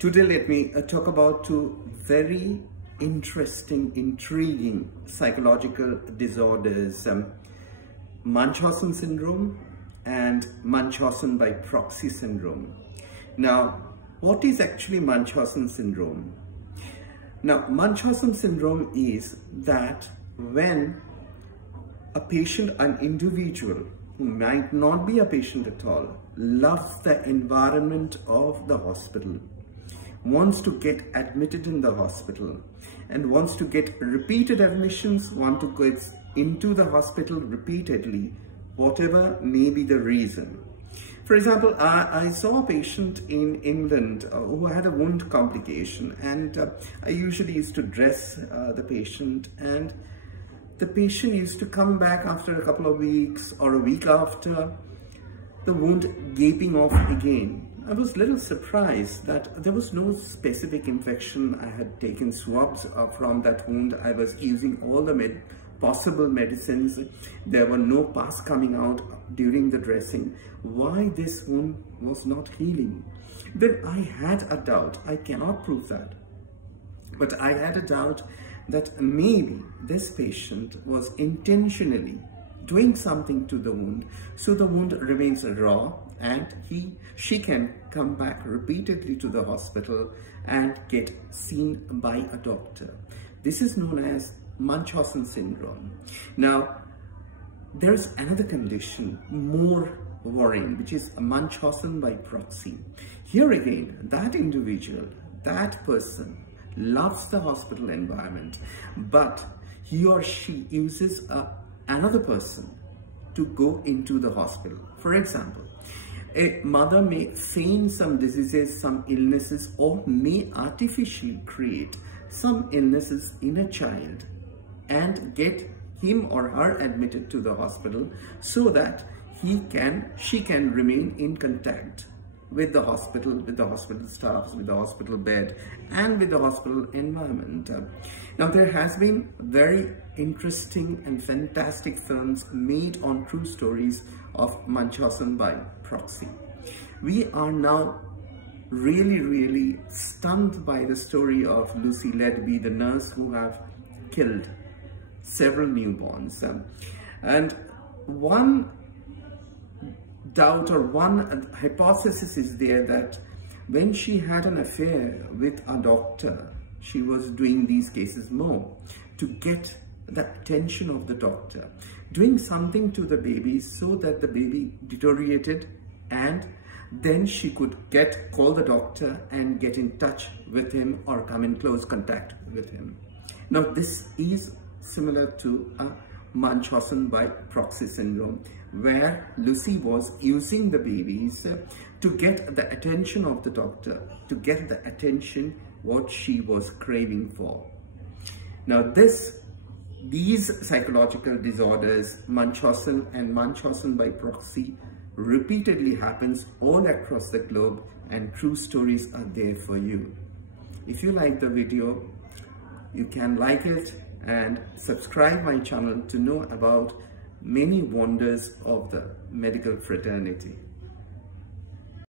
Today, let me talk about two very interesting, intriguing psychological disorders, Munchausen syndrome and Munchausen by proxy syndrome. Now, what is actually Munchausen syndrome? Now, Munchausen syndrome is that when a patient, an individual who might not be a patient at all, loves the environment of the hospital, wants to get admitted in the hospital and wants to get repeated admissions, want to go into the hospital repeatedly, whatever may be the reason. For example, I saw a patient in England who had a wound complication, and I usually used to dress the patient, and the patient used to come back after a couple of weeks or a week after, the wound gaping off again. I was a little surprised that there was no specific infection. I had taken swabs from that wound. I was using all the possible medicines. There were no pus coming out during the dressing. Why this wound was not healing? Then I had a doubt. I cannot prove that, but I had a doubt that maybe this patient was intentionally doing something to the wound, so the wound remains raw and she can come back repeatedly to the hospital and get seen by a doctor. This is known as Munchausen syndrome. Now, there's another condition more worrying, which is Munchausen by proxy. Here again, that individual, that person loves the hospital environment, but he or she uses another person to go into the hospital. For example, a mother may feign some diseases, some illnesses, or may artificially create some illnesses in a child and get him or her admitted to the hospital so that she can remain in contact with the hospital staffs, with the hospital bed, and with the hospital environment. Now, there has been very interesting and fantastic films made on true stories of Munchausen by proxy. We are now really stunned by the story of Lucy Ledby, the nurse who have killed several newborns. And one doubt or one hypothesis is there that when she had an affair with a doctor, she was doing these cases more to get the attention of the doctor, doing something to the baby so that the baby deteriorated, and then she could call the doctor and get in touch with him or come in close contact with him. Now, this is similar to a Munchausen by proxy syndrome, where Lucy was using the babies to get the attention of the doctor, to get the attention what she was craving for. Now, these psychological disorders, Munchausen and Munchausen by proxy, repeatedly happens all across the globe, and true stories are there for you. If you like the video, you can like it and subscribe my channel to know about many wonders of the medical fraternity.